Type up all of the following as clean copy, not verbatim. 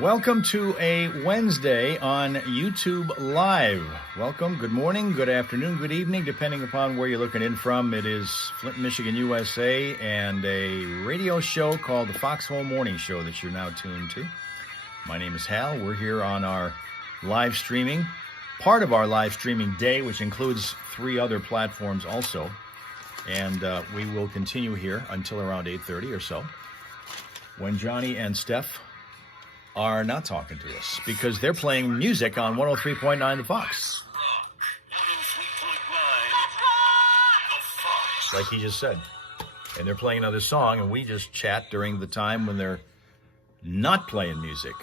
Welcome to a Wednesday on YouTube Live. Welcome, good morning, good afternoon, good evening, depending upon where you're looking in from. It is Flint, Michigan, USA, and a radio show called the Foxhole Morning Show that you're now tuned to. My name is Hal. We're here on our live streaming, part of our live streaming day, which includes 3 other platforms also. And we will continue here until around 8:30 or so, when Johnny and Steph are not talking to us because they're playing music on 103.9 The Fox. Like he just said. And they're playing another song, and we just chat during the time when they're not playing music.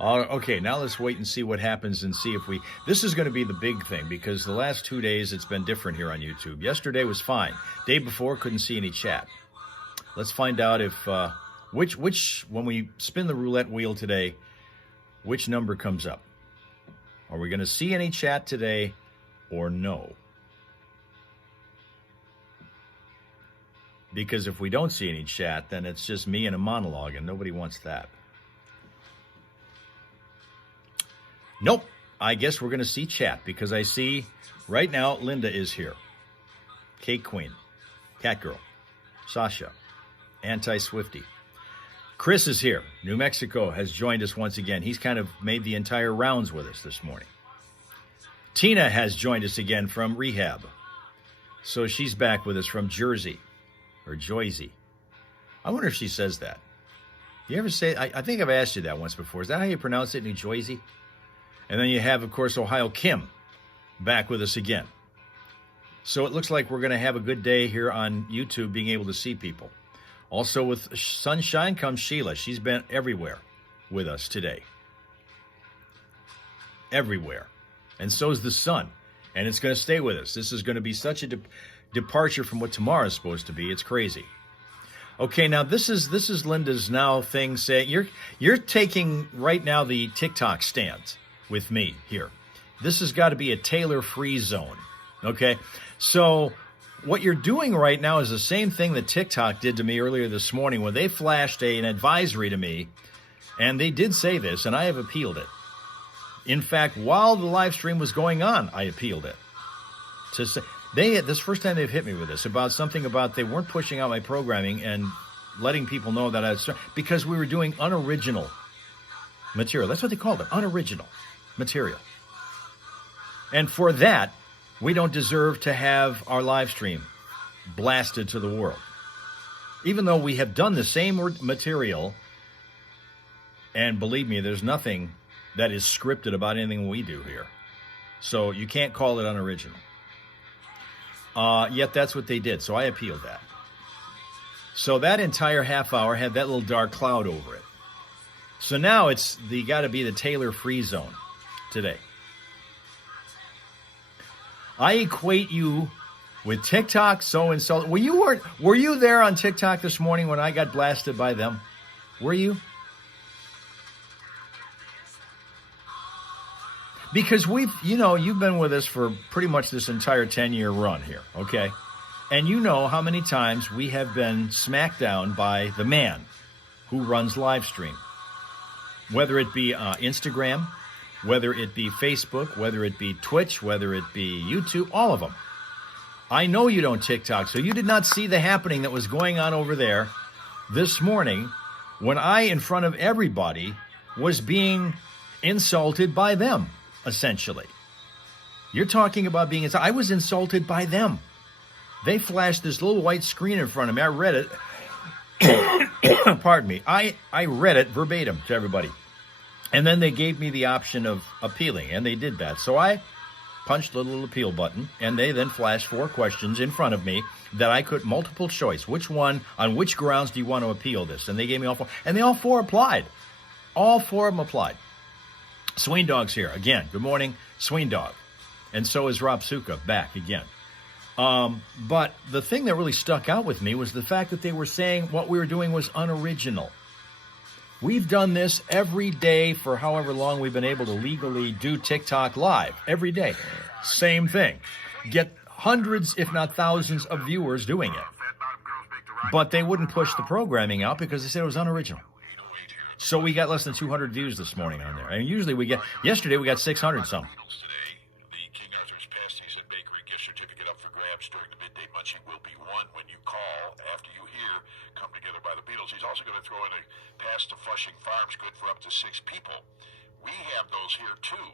Okay, now let's wait and see what happens and see if we... This is going to be the big thing because the last 2 days it's been different here on YouTube. Yesterday was fine. Day before, couldn't see any chat. Let's find out if... Which when we spin the roulette wheel today, which number comes up? Are we going to see any chat today or no? Because if we don't see any chat, then it's just me and a monologue, and nobody wants that. Nope. I guess we're going to see chat because I see right now Linda is here. Cake Queen, Cat Girl, Sasha, Anti-Swifty. Chris is here. New Mexico has joined us once again. He's kind of made the entire rounds with us this morning. Tina has joined us again from rehab. So she's back with us from Jersey, or Joyzy. I wonder if she says that. You ever say, I think I've asked you that once before. Is that how you pronounce it, New Joyzy? And then you have, of course, Ohio Kim back with us again. So it looks like we're going to have a good day here on YouTube being able to see people. Also with sunshine comes Sheila. She's been everywhere with us today. Everywhere. And so is the sun. And it's going to stay with us. This is going to be such a departure from what tomorrow is supposed to be. It's crazy. Okay, now this is Linda's now thing saying you're taking right now the TikTok stand with me here. This has got to be a Taylor-free zone. Okay? So what you're doing right now is the same thing that TikTok did to me earlier this morning when they flashed an advisory to me, and they did say this, and I have appealed it. In fact, while the live stream was going on, I appealed it. To say, this first time they've hit me with this, about something about they weren't pushing out my programming and letting people know that I was... Because we were doing unoriginal material. That's what they called it, unoriginal material. And for that, we don't deserve to have our live stream blasted to the world. Even though we have done the same material, and believe me, there's nothing that is scripted about anything we do here. So you can't call it unoriginal. Yet that's what they did, so I appealed that. So that entire half hour had that little dark cloud over it. So now it's got to be the Taylor-free zone today. I equate you with TikTok so insulting. Were you there on TikTok this morning when I got blasted by them? Were you? Because you've been with us for pretty much this entire 10-year run here, okay? And you know how many times we have been smacked down by the man who runs live stream. Whether it be Instagram, whether it be Facebook, whether it be Twitch, whether it be YouTube, all of them. I know you don't TikTok, so you did not see the happening that was going on over there this morning when I, in front of everybody, was being insulted by them, essentially. You're talking about being insulted. I was insulted by them. They flashed this little white screen in front of me. I read it. Pardon me. I read it verbatim to everybody. And then they gave me the option of appealing, and they did that. So I punched the little appeal button, and they then flashed 4 questions in front of me that I could, multiple choice. Which one, on which grounds do you want to appeal this? And they gave me all 4, and they all 4 applied. All 4 of them applied. Sween Dog's here again. Good morning, Sween Dog. And so is Rob Suka back again. But the thing that really stuck out with me was the fact that they were saying what we were doing was unoriginal. We've done this every day for however long we've been able to legally do TikTok live. Every day. Same thing. Get hundreds, if not thousands, of viewers doing it. But they wouldn't push the programming out because they said it was unoriginal. So we got less than 200 views this morning on there. And usually yesterday we got 600 some. Today, the King Arthur's Pasties and Bakery gift certificate up for grabs during the midday munchie will be won when you call after you hear Come Together by the Beatles. He's also going to throw in a pass to Flushing Farms, good for up to 6 people. We have those here too.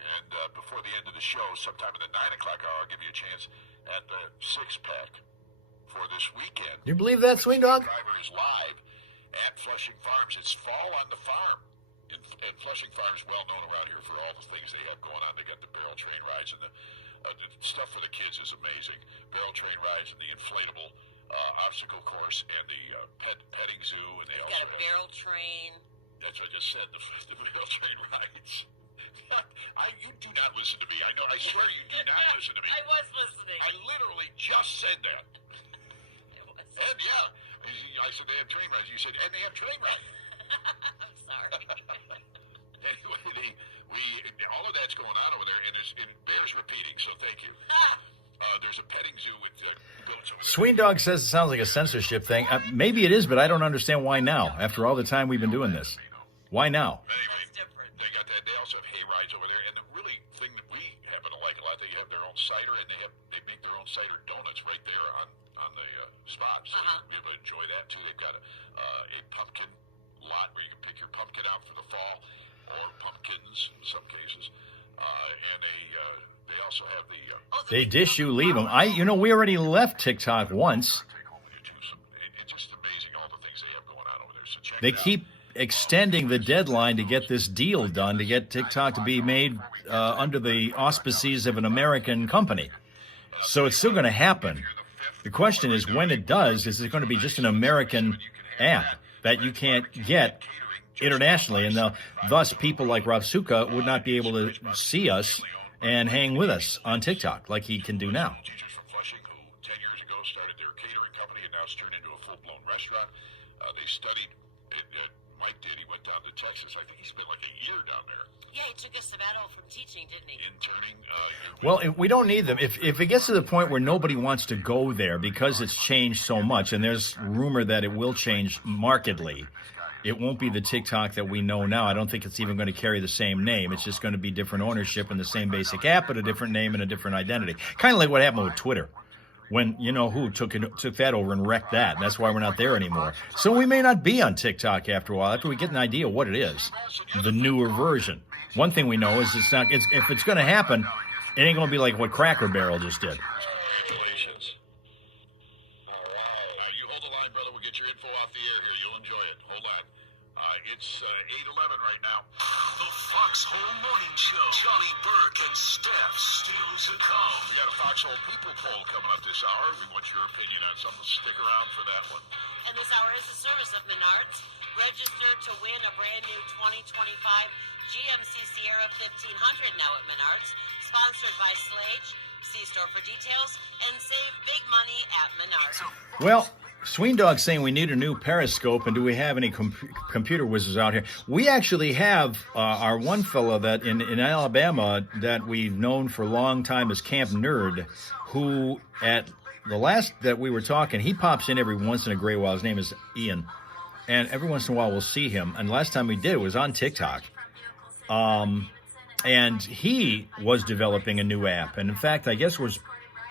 And before the end of the show, sometime in the 9 o'clock hour, I'll give you a chance at the 6-pack for this weekend. You believe that, Swing Dog? Driver is live at Flushing Farms. It's fall on the farm. And Flushing Farms well known around here for all the things they have going on. They got the barrel train rides and the stuff for the kids is amazing. Barrel train rides and the inflatable obstacle course and the petting zoo. And they also got a barrel train. That's what I just said. The barrel train rides. You do not listen to me. I know. I swear you do not listen to me. I was listening. I literally just said that. And yeah, I said they have train rides. You said, and they have train rides. I'm sorry. Anyway, all of that's going on over there, and it bears repeating. So thank you. There's a petting zoo with goats over there. Sween Dog says it sounds like a censorship thing. Maybe it is, but I don't understand why now. After all the time we've been doing this, why now? Anyway, they got that. They also have hay rides over there, and the really thing that we happen to like a lot, they have their own cider, and they make their own cider donuts right there on the spot, so you'll be able to enjoy that too. They've got a pumpkin lot where you can pick your pumpkin out for the fall, or pumpkins in some cases, and they also have the. They dish you, leave them. We already left TikTok once. It's just amazing all the things they have going on over there. So check They it out. keep extending the deadline to get this deal done, to get TikTok to be made under the auspices of an American company. So it's still going to happen. The question is, when it does, is it going to be just an American app that you can't get internationally? And thus people like Rob Suka would not be able to see us and hang with us on TikTok like he can do now. Teachers from Flushing who 10 years ago started their catering company and now it's turned into a full-blown restaurant. They studied, Mike did, he went down to Texas. I think he spent like a year down there. Yeah, he took a sabbatical from teaching, didn't he? Interning. Well, we don't need them. If it gets to the point where nobody wants to go there because it's changed so much, and there's rumor that it will change markedly, it won't be the TikTok that we know now. I don't think it's even going to carry the same name. It's just going to be different ownership and the same basic app, but a different name and a different identity. Kind of like what happened with Twitter, when who took that over and wrecked that. That's why we're not there anymore. So we may not be on TikTok after a while, after we get an idea of what it is, the newer version. One thing we know is if it's going to happen, it ain't going to be like what Cracker Barrel just did. Congratulations. All right. You hold the line, brother. We'll get your info off the air here. You'll enjoy it. Hold on. It's 8:11 right now. The Foxhole Morning Show. Charlie Burke and Steph still to come. We got a Foxhole People Poll coming up this hour. We want your opinion on something. Stick around for that one. And this hour is a service of Menards. Register to win a brand new 2025 GMC Sierra 1500 now at Menards. Sponsored by Slage. See store for details and save big money at Menards. Well, Sween Dog's saying we need a new Periscope, and do we have any computer wizards out here? We actually have our one fellow that in Alabama that we've known for a long time as Camp Nerd, who at the last that we were talking, he pops in every once in a great while. His name is Ian. And every once in a while we'll see him. And last time we did, it was on TikTok. And he was developing a new app. And in fact, I guess was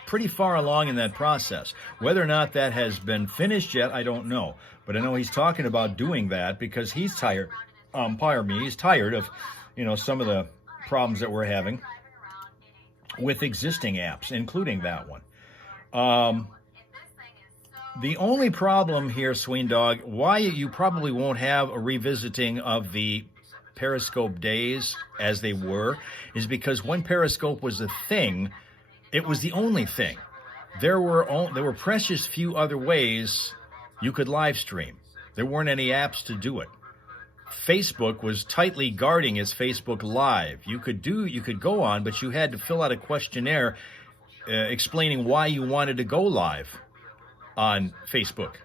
pretty far along in that process. Whether or not that has been finished yet, I don't know. But I know he's talking about doing that because he's tired. He's tired of, some of the problems that we're having with existing apps, including that one. The only problem here, Sween Dog, why you probably won't have a revisiting of the Periscope days as they were, is because when Periscope was a thing, it was the only thing. There were precious few other ways you could live stream. There weren't any apps to do it. Facebook was tightly guarding its Facebook Live. You could go on, but you had to fill out a questionnaire explaining why you wanted to go live on Facebook.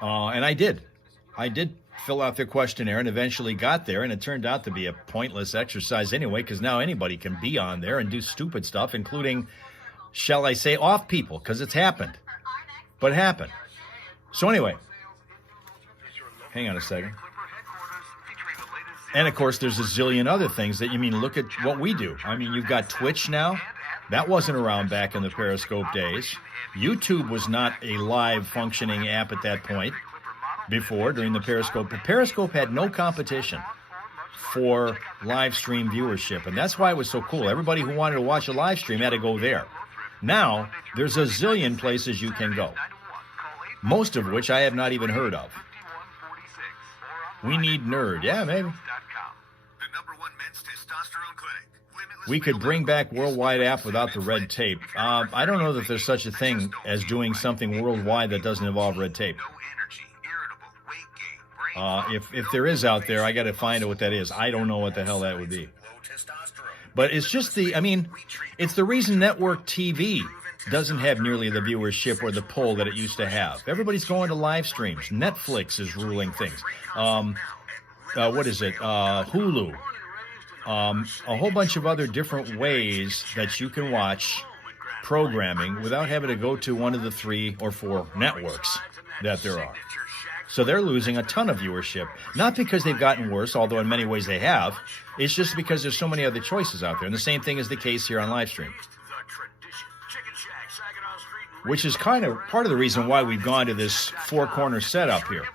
And I did fill out their questionnaire and eventually got there, and it turned out to be a pointless exercise anyway, because now anybody can be on there and do stupid stuff, including, shall I say, off people, because it's happened. But it happened. So anyway, Hang on a second. And, of course, there's a zillion other things that, look at what we do. You've got Twitch now. That wasn't around back in the Periscope days. YouTube was not a live functioning app at that point before, during the Periscope. But Periscope had no competition for live stream viewership. And that's why it was so cool. Everybody who wanted to watch a live stream had to go there. Now, there's a zillion places you can go, most of which I have not even heard of. We need Nerd. Yeah, maybe. We could bring back Worldwide app without the red tape. I don't know that there's such a thing as doing something worldwide that doesn't involve red tape. If there is out there, I got to find out what that is. I don't know what the hell that would be. But it's just it's the reason network TV doesn't have nearly the viewership or the pull that it used to have. Everybody's going to live streams. Netflix is ruling things. What is it? Hulu. A whole bunch of other different ways that you can watch programming without having to go to one of the 3 or 4 networks that there are. So they're losing a ton of viewership, not because they've gotten worse, although in many ways they have. It's just because there's so many other choices out there. And the same thing is the case here on Livestream, which is kind of part of the reason why we've gone to this 4-corner setup here,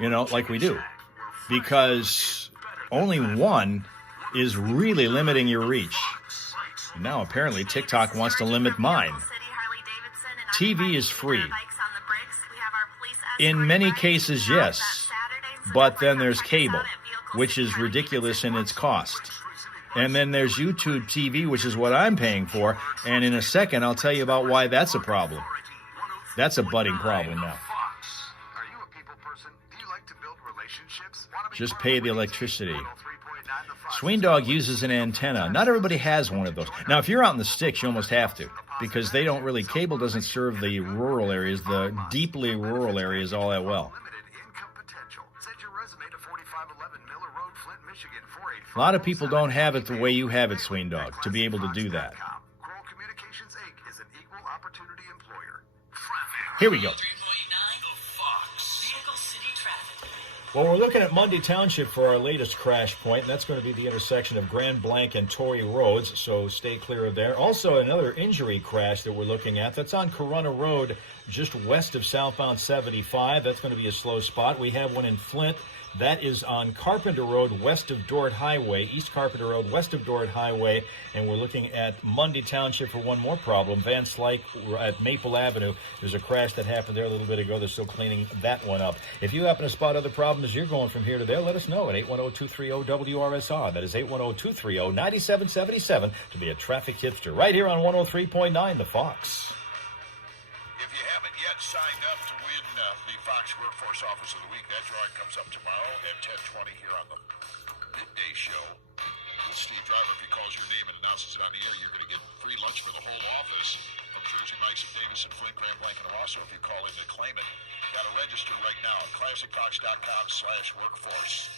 like we do, because only one is really limiting your reach. Now, apparently, TikTok wants to limit mine. TV is free. In many cases, yes. But then there's cable, which is ridiculous in its cost. And then there's YouTube TV, which is what I'm paying for. And in a second, I'll tell you about why that's a problem. That's a budding problem now. Just pay the electricity. Sweendog uses an antenna. Not everybody has one of those. Now, if you're out in the sticks, you almost have to, because they don't really, cable doesn't serve the rural areas, the deeply rural areas all that well. A lot of people don't have it the way you have it, Sweendog, to be able to do that. Here we go. Well, we're looking at Mundy Township for our latest crash point, and that's going to be the intersection of Grand Blanc and Torrey Roads, so stay clear of there. Also, another injury crash that we're looking at, that's on Corunna Road, just west of southbound 75. That's going to be a slow spot. We have one in Flint. That is on Carpenter Road, west of Dorrit Highway, East Carpenter Road, west of Dorrit Highway. And we're looking at Mundy Township for one more problem. Van Slyke at Maple Avenue. There's a crash that happened there a little bit ago. They're still cleaning that one up. If you happen to spot other problems as you're going from here to there, let us know at 810-230-WRSR. That is 810-230-9777 to be a traffic hipster right here on 103.9 The Fox. If you haven't yet signed up to win the Fox Workforce Office of the Week, that drawing comes up tomorrow at 10:20 here on the Midday Show with Steve Driver. If he calls your name and announces it on the air, you're going to get free lunch for the whole office from Jersey Mike's and Davis and Flint, Grand Blanc, and also if you call in to claim it. Got to register right now at ClassicFox.com/workforce.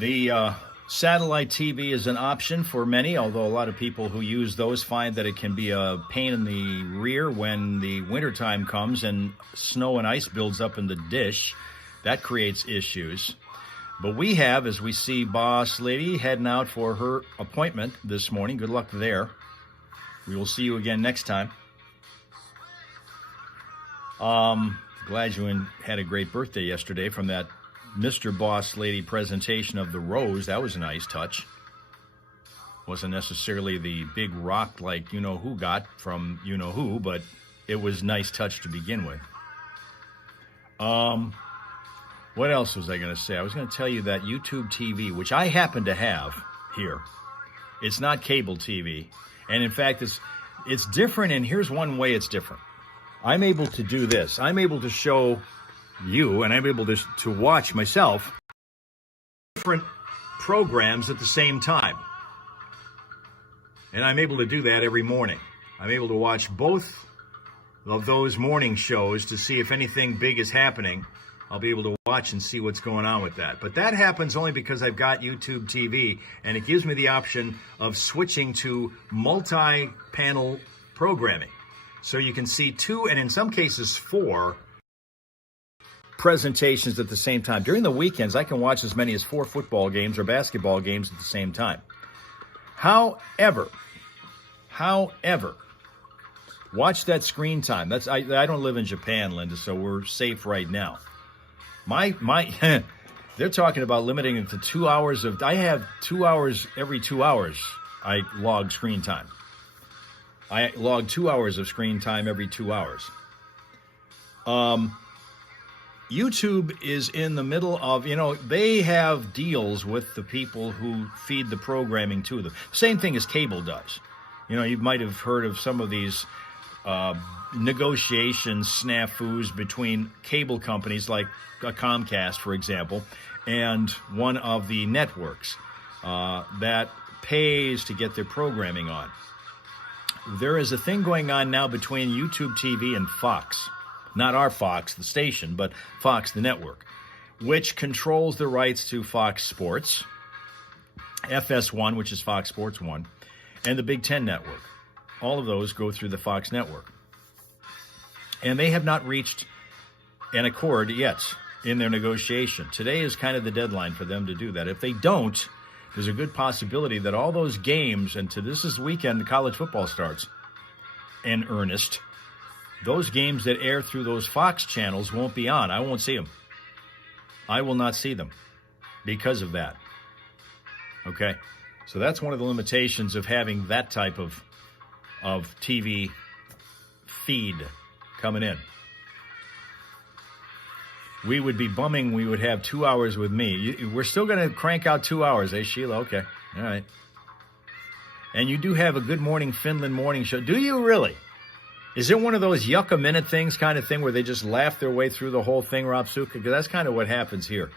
The satellite TV is an option for many, although a lot of people who use those find that it can be a pain in the rear when the wintertime comes and snow and ice builds up in the dish. That creates issues. But we have, as we see Boss Lady heading out for her appointment this morning. Good luck there. We will see you again next time. Glad you had a great birthday yesterday from that Mr. Boss Lady presentation of the rose. That was a nice touch. Wasn't necessarily the big rock like you-know-who got from you-know-who, but it was a nice touch to begin with. What else was I going to say? I was going to tell you that YouTube TV, which I happen to have here, it's not cable TV. And in fact, it's different, and here's one way it's different. I'm able to do this. I'm able to show you, and I'm able to watch myself different programs at the same time. And I'm able to do that every morning. I'm able to watch both of those morning shows to see if anything big is happening. I'll be able to watch and see what's going on with that. But that happens only because I've got YouTube TV, and it gives me the option of switching to multi-panel programming. So you can see 2, and in some cases 4, presentations at the same time. During the weekends, I can watch as many as 4 football games or basketball games at the same time. However, watch that screen time. I don't live in Japan, Linda, so we're safe right now. They're talking about limiting it to 2 hours of. I have 2 hours every 2 hours. I log screen time. I log 2 hours of screen time every 2 hours. YouTube is in the middle of, they have deals with the people who feed the programming to them. Same thing as cable does. You might have heard of some of these negotiation snafus between cable companies like Comcast, for example, and one of the networks that pays to get their programming on. There is a thing going on now between YouTube TV and Fox. Not our Fox, the station, but Fox, the network, which controls the rights to Fox Sports, FS1, which is Fox Sports 1, and the Big Ten Network. All of those go through the Fox network. And they have not reached an accord yet in their negotiation. Today is kind of the deadline for them to do that. If they don't, there's a good possibility that all those games, and this is the weekend college football starts in earnest, those games that air through those Fox channels won't be on. I won't see them. I will not see them because of that. Okay? So that's one of the limitations of having that type of TV feed coming in. We would be bumming. We would have 2 hours with me. We're still going to crank out 2 hours, eh, Sheila? Okay. All right. And you do have a Good Morning Finland morning show. Do you really? Is it one of those yuck a minute things kind of thing where they just laugh their way through the whole thing, Rob Suka? Because that's kind of what happens here.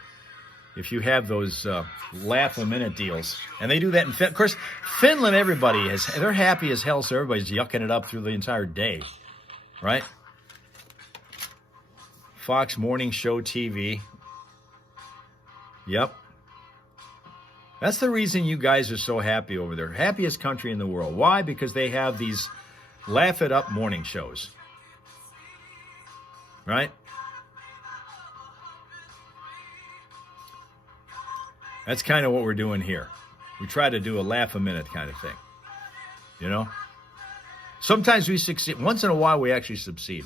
If you have those laugh a minute deals. And they do that in Finland. Of course, Finland, they're happy as hell, so everybody's yucking it up through the entire day. Right? Fox Morning Show TV. Yep. That's the reason you guys are so happy over there. Happiest country in the world. Why? Because they have these laugh it up morning shows. Right? That's kind of what we're doing here. We try to do a laugh a minute kind of thing. Sometimes we succeed. Once in a while, we actually succeed.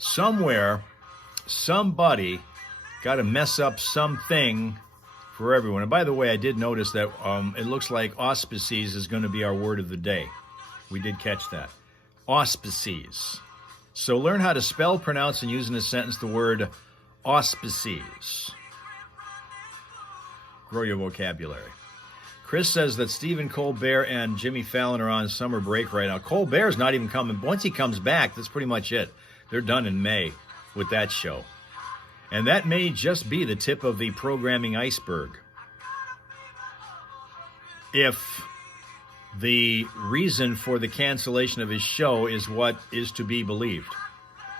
Somewhere, somebody got to mess up something for everyone. And by the way, I did notice that it looks like auspices is going to be our word of the day. We did catch that. Auspices. So learn how to spell, pronounce, and use in a sentence the word auspices. Grow your vocabulary. Chris says that Stephen Colbert and Jimmy Fallon are on summer break right now. Colbert's not even coming. Once he comes back, that's pretty much it. They're done in May with that show. And that may just be the tip of the programming iceberg. If the reason for the cancellation of his show is what is to be believed,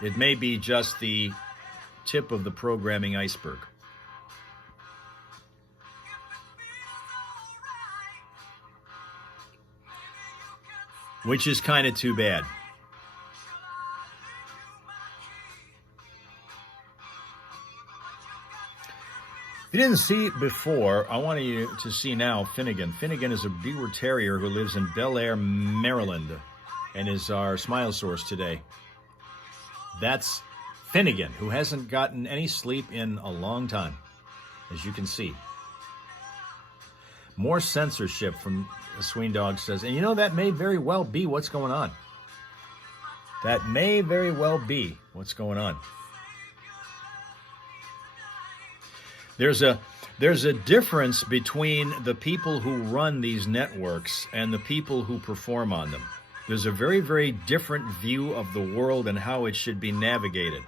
it may be just the tip of the programming iceberg. Which is kind of too bad. If you didn't see it before, I want you to see now Finnegan. Finnegan is a Beaver Terrier who lives in Bel Air, Maryland, and is our smile source today. That's Finnegan, who hasn't gotten any sleep in a long time, as you can see. More censorship from Sween Dog says, and that may very well be what's going on. That may very well be what's going on. There's a difference between the people who run these networks and the people who perform on them. There's a very, very different view of the world and how it should be navigated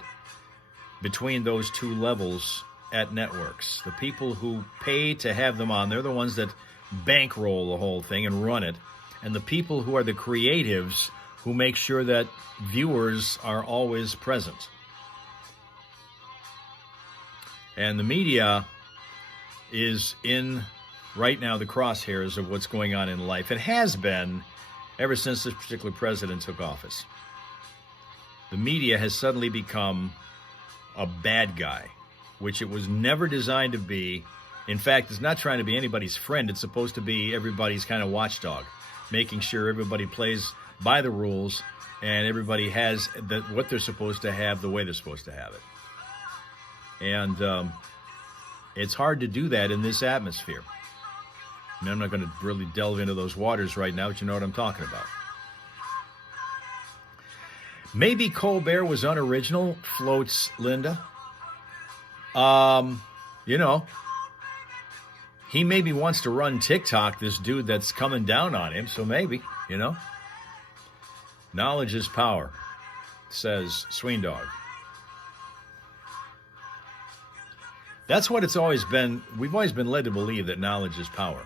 between those two levels at networks. The people who pay to have them on, they're the ones that bankroll the whole thing and run it. And the people who are the creatives who make sure that viewers are always present. And the media is in, right now, the crosshairs of what's going on in life. It has been ever since this particular president took office. The media has suddenly become a bad guy, which it was never designed to be. In fact, it's not trying to be anybody's friend. It's supposed to be everybody's kind of watchdog, making sure everybody plays by the rules and everybody has what they're supposed to have the way they're supposed to have it. And it's hard to do that in this atmosphere. And I'm not going to really delve into those waters right now, but you know what I'm talking about. Maybe Colbert was unoriginal, floats Linda. You know, he maybe wants to run TikTok, this dude that's coming down on him, so maybe, you know. Knowledge is power, says Sweendog. That's what it's always been. We've always been led to believe that knowledge is power.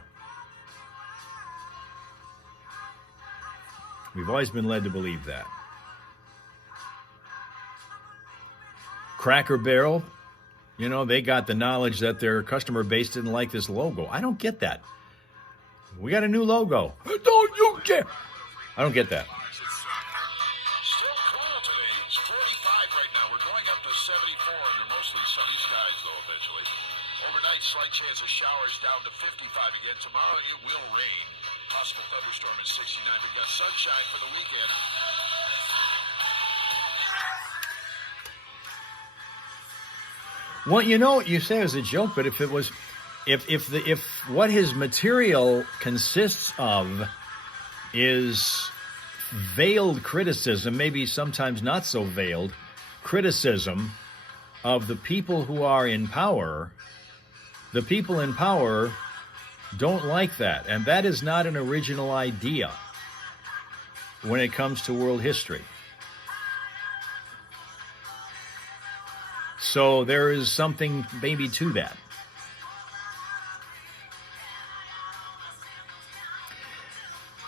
We've always been led to believe that. Cracker Barrel, you know, they got the knowledge that their customer base didn't like this logo. I don't get that. We got a new logo. Don't you care? I don't get that. Still cool today. It's 45 right now. We're going up to 74 under mostly sunny skies, though, eventually. Overnight, slight chance of showers down to 55 again. Tomorrow, it will rain. Possible thunderstorm at 69. We've got sunshine for the weekend. Well, you know, you say it as a joke, but if it was, if what his material consists of is veiled criticism, maybe sometimes not so veiled criticism of the people who are in power, the people in power don't like that. And that is not an original idea when it comes to world history. So there is something maybe to that.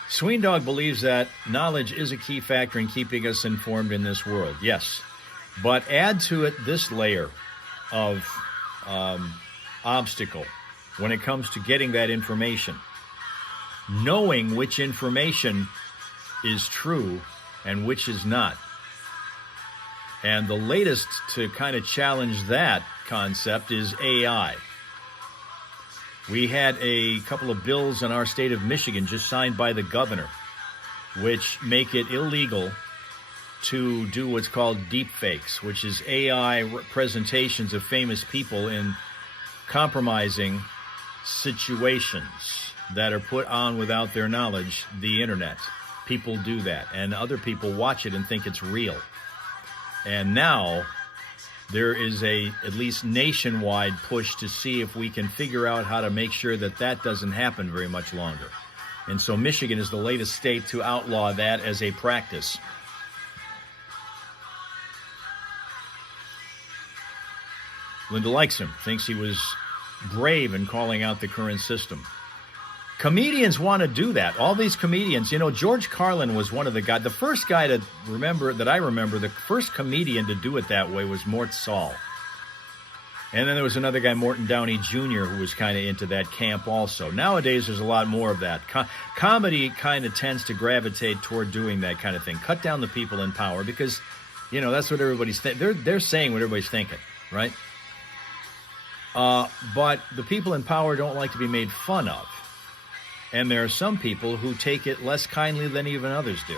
Sweendog believes that knowledge is a key factor in keeping us informed in this world. Yes. But add to it this layer of obstacle when it comes to getting that information. Knowing which information is true and which is not. And the latest to kind of challenge that concept is AI. We had a couple of bills in our state of Michigan just signed by the governor, which make it illegal to do what's called deep fakes, which is AI presentations of famous people in compromising situations that are put on without their knowledge, the internet. People do that, and other people watch it and think it's real. And now there is a at least nationwide push to see if we can figure out how to make sure that that doesn't happen very much longer. And so Michigan is the latest state to outlaw that as a practice. Linda likes him, thinks he was brave in calling out the current system. Comedians want to do that. All these comedians, you know, George Carlin was one of the guys. The first guy to remember, that I remember, the first comedian to do it that way was Mort Saul. And then there was another guy, Morton Downey Jr., who was kind of into that camp also. Nowadays, there's a lot more of that. Comedy kind of tends to gravitate toward doing that kind of thing. Cut down the people in power because, you know, that's what everybody's thinking. They're saying what everybody's thinking, right? But the people in power don't like to be made fun of. And there are some people who take it less kindly than even others do.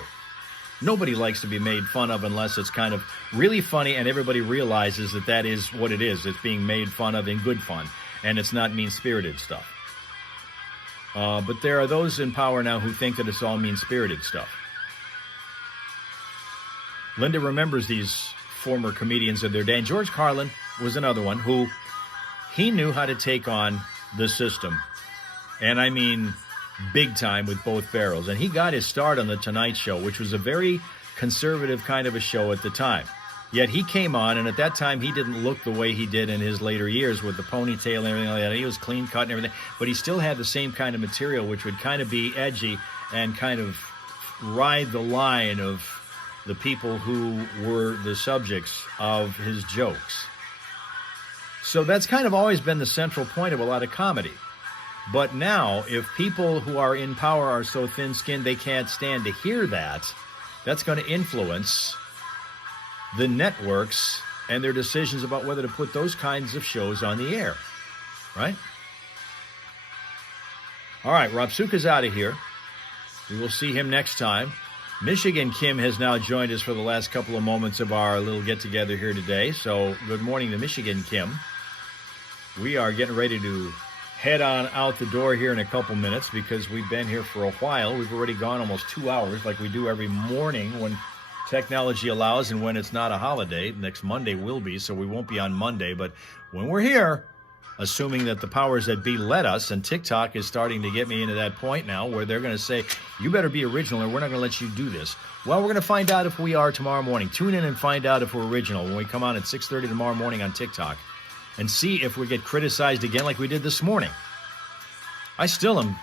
Nobody likes to be made fun of unless it's kind of really funny and everybody realizes that that is what it is. It's being made fun of in good fun, and it's not mean-spirited stuff. But there are those in power now who think that it's all mean-spirited stuff. Linda remembers these former comedians of their day, and George Carlin was another one who he knew how to take on the system. And I mean big time with both barrels. And he got his start on The Tonight Show, which was a very conservative kind of a show at the time. Yet he came on, and at that time he didn't look the way he did in his later years with the ponytail and everything like that. He was clean cut and everything, but he still had the same kind of material, which would kind of be edgy and kind of ride the line of the people who were the subjects of his jokes. So that's kind of always been the central point of a lot of comedy. But now, if people who are in power are so thin-skinned they can't stand to hear that, that's going to influence the networks and their decisions about whether to put those kinds of shows on the air. Right? All right, Rob Suka's out of here. We will see him next time. Michigan Kim has now joined us for the last couple of moments of our little get-together here today. So good morning to Michigan Kim. We are getting ready to head on out the door here in a couple minutes because we've been here for a while. We've already gone almost 2 hours like we do every morning when technology allows and when it's not a holiday. Next Monday will be, so we won't be on Monday. But when we're here, assuming that the powers that be let us, and TikTok is starting to get me into that point now where they're going to say, you better be original or we're not going to let you do this. Well, we're going to find out if we are tomorrow morning. Tune in and find out if we're original when we come on at 6:30 tomorrow morning on TikTok and see if we get criticized again like we did this morning. I still am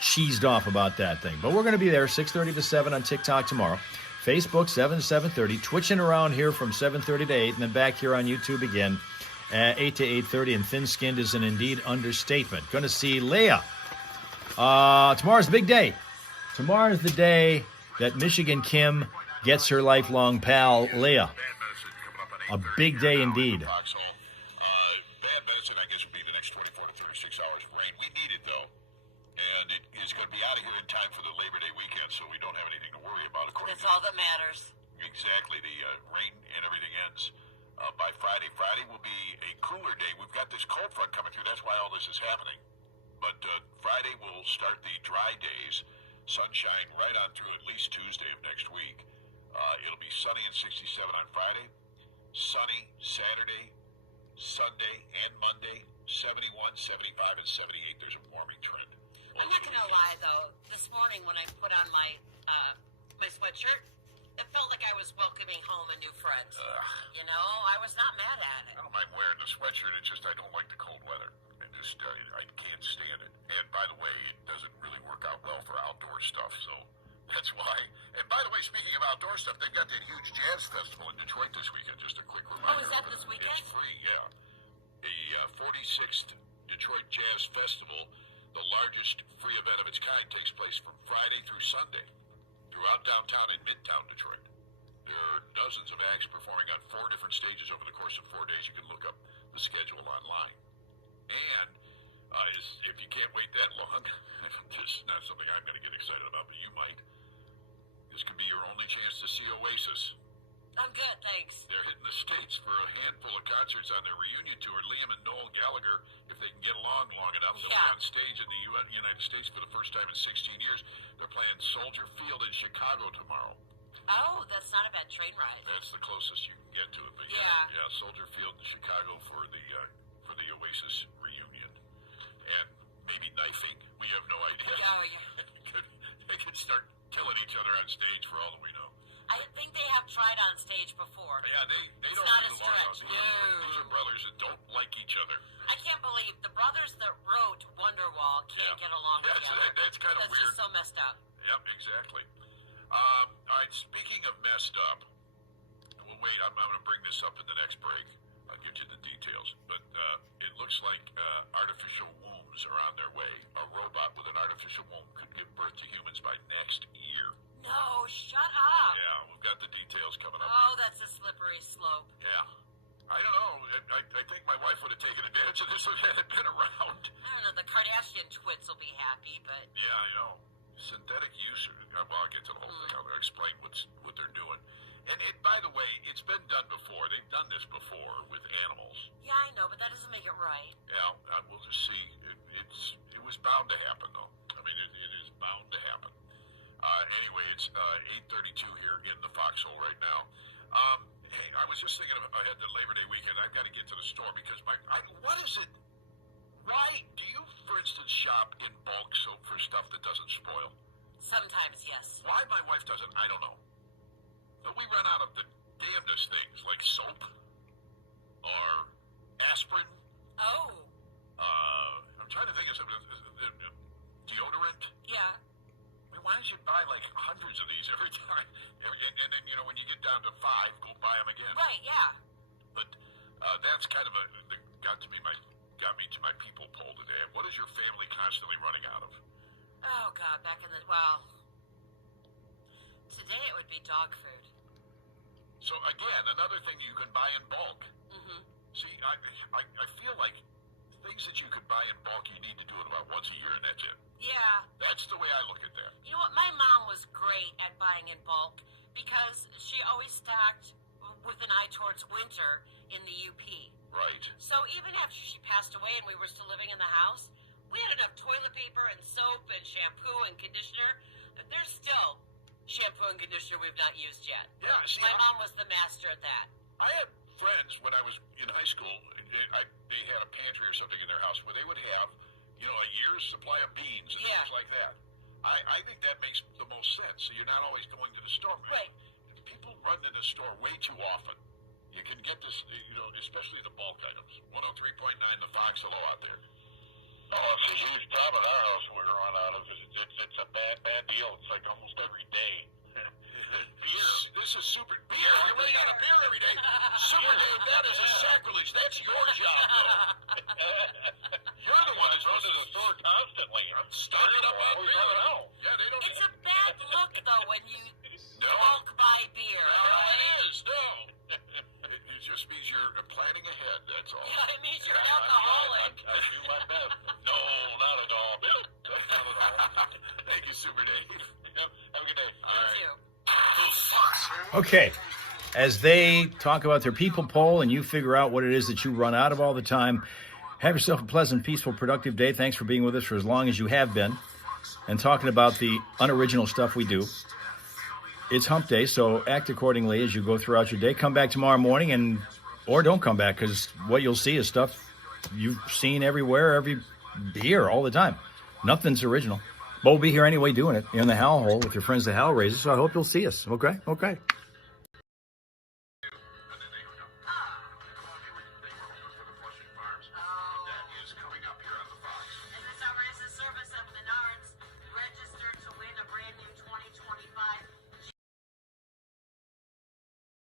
cheesed off about that thing. But we're going to be there 6:30 to 7 on TikTok tomorrow. Facebook 7 to 7:30. Twitching around here from 7:30 to 8 and then back here on YouTube again. 8 to 8:30, and thin-skinned is an indeed understatement. Going to see Leah. Tomorrow's the big day. Tomorrow's the day that Michigan Kim gets her lifelong pal, Leah. A big day indeed. Bad medicine, I guess, would be the next 24 to 36 hours of rain. We need it, though. And it is going to be out of here in time for the Labor Day weekend, so we don't have anything to worry about. That's all that matters. Exactly. The rain and everything ends. By Friday. Friday will be a cooler day. We've got this cold front coming through. That's why all this is happening. But Friday will start the dry days. Sunshine right on through at least Tuesday of next week. It'll be sunny and 67 on Friday. Sunny Saturday, Sunday, and Monday. 71, 75, and 78. There's a warming trend. I'm not going to lie, though. This morning when I put on my my sweatshirt, it felt like I was welcoming home a new friend. You know, I was not mad at it. I don't mind wearing the sweatshirt. It's just I don't like the cold weather. I can't stand it. And by the way, it doesn't really work out well for outdoor stuff, so that's why. And by the way, speaking of outdoor stuff, they've got that huge jazz festival in Detroit this weekend. Just a quick reminder. Oh, is that this weekend? It's free, yeah. The 46th Detroit Jazz Festival, the largest free event of its kind, takes place from Friday through Sunday throughout downtown and midtown Detroit. There are dozens of acts performing on 4 different stages over the course of 4 days. You can look up the schedule online. And if you can't wait that long, this is not something I'm going to get excited about, but you might. This could be your only chance to see Oasis. I'm good, thanks. They're hitting the States for a handful of concerts on their reunion tour. Liam and Noel Gallagher, if they can get along long enough, they'll be on stage in the United States for the first time in 16 years. They're playing Soldier Field in Chicago tomorrow. Oh, that's not a bad train ride. That's the closest you can get to it. But yeah, Soldier Field in Chicago for the Oasis reunion. And maybe knifing. We have no idea. Oh, yeah. They could start killing each other on stage for all that we know. I think they have tried on stage before. Yeah, they it's don't not a get along. stretch. These are brothers that don't like each other. I can't believe the brothers that wrote Wonderwall can't get along together. That's kind of weird. That's just so messed up. Yep, exactly. All right, speaking of messed up, well, wait, I'm going to bring this up in the next break. I'll get you the details. But it looks like artificial wombs are on their way. A robot with an artificial womb could give birth to humans by next year. No, shut up. Yeah, we've got the details coming up. Oh, that's a slippery slope. Yeah. I don't know. I think my wife would have taken advantage of this if it had been around. I don't know. The Kardashian twits will be happy, but... Yeah, I know. Synthetic use. Well, I'll get to the whole thing. I'll explain what they're doing. And by the way, it's been done before. They've done this before with animals. Yeah, I know, but that doesn't make it right. Yeah, we'll just see. It was bound to happen, though. I mean, it is bound to happen. Anyway, it's 8:32 here in the foxhole right now. Hey, I was just thinking ahead to Labor Day weekend. I've got to get to the store because what is it? Why do you, for instance, shop in bulk soap for stuff that doesn't spoil? Sometimes, yes. Why my wife doesn't, I don't know. But we run out of the damnedest things like soap or aspirin. Oh. I'm trying to think of something. Deodorant. Yeah. Why don't you buy like hundreds of these 5, go buy them again. Right, yeah. But that's kind of got me to my people poll today. What is your family constantly running out of? Oh, God, today it would be dog food. So again, another thing you can buy in bulk. Mm-hmm. See, I feel like things that you could buy in bulk, you need to do it about once a year, and that's it. Yeah. That's the way I look at that. You know what? My mom was great at buying in bulk because she always stocked with an eye towards winter in the UP. Right. So even after she passed away and we were still living in the house, we had enough toilet paper and soap and shampoo and conditioner. There's still shampoo and conditioner we've not used yet. Yeah, see, my mom was the master at that. I had friends when I was in high school. They had a pantry or something in their house where they would have, a year's supply of beans and things like that. I think that makes the most sense. So you're not always going to the store. Right. People run to the store way too often. You can get this, especially the bulk items. 103.9, the Fox, hello out there. Oh, it's a huge problem at our house we're run out of. It's a bad deal. It's like almost every day. Beer. This is super beer. You're running out of beer every day. Super Dave, that is a sacrilege. That's your job, though. You're the one that's Goes to the store constantly. I'm stocking up on Always beer. run out. Yeah, they don't. It's a bad look, though, when you No. bulk buy beer. No, all right? it is. No. It just means you're planning ahead. That's all. Yeah, it means you're an alcoholic. I do my best. No, not at all. Not at all. Thank you, Super Dave. Yep. Have a good day. You too. Okay. As they talk about their people poll and you figure out what it is that you run out of all the time, have yourself a pleasant, peaceful, productive day. Thanks for being with us for as long as you have been and talking about the unoriginal stuff we do. It's hump day, so act accordingly as you go throughout your day. Come back tomorrow morning or don't come back, because what you'll see is stuff you've seen everywhere, every year, all the time. Nothing's original. But we'll be here anyway doing it in the Hal Hole with your friends, the Hal Raisers, so I hope you'll see us. Okay?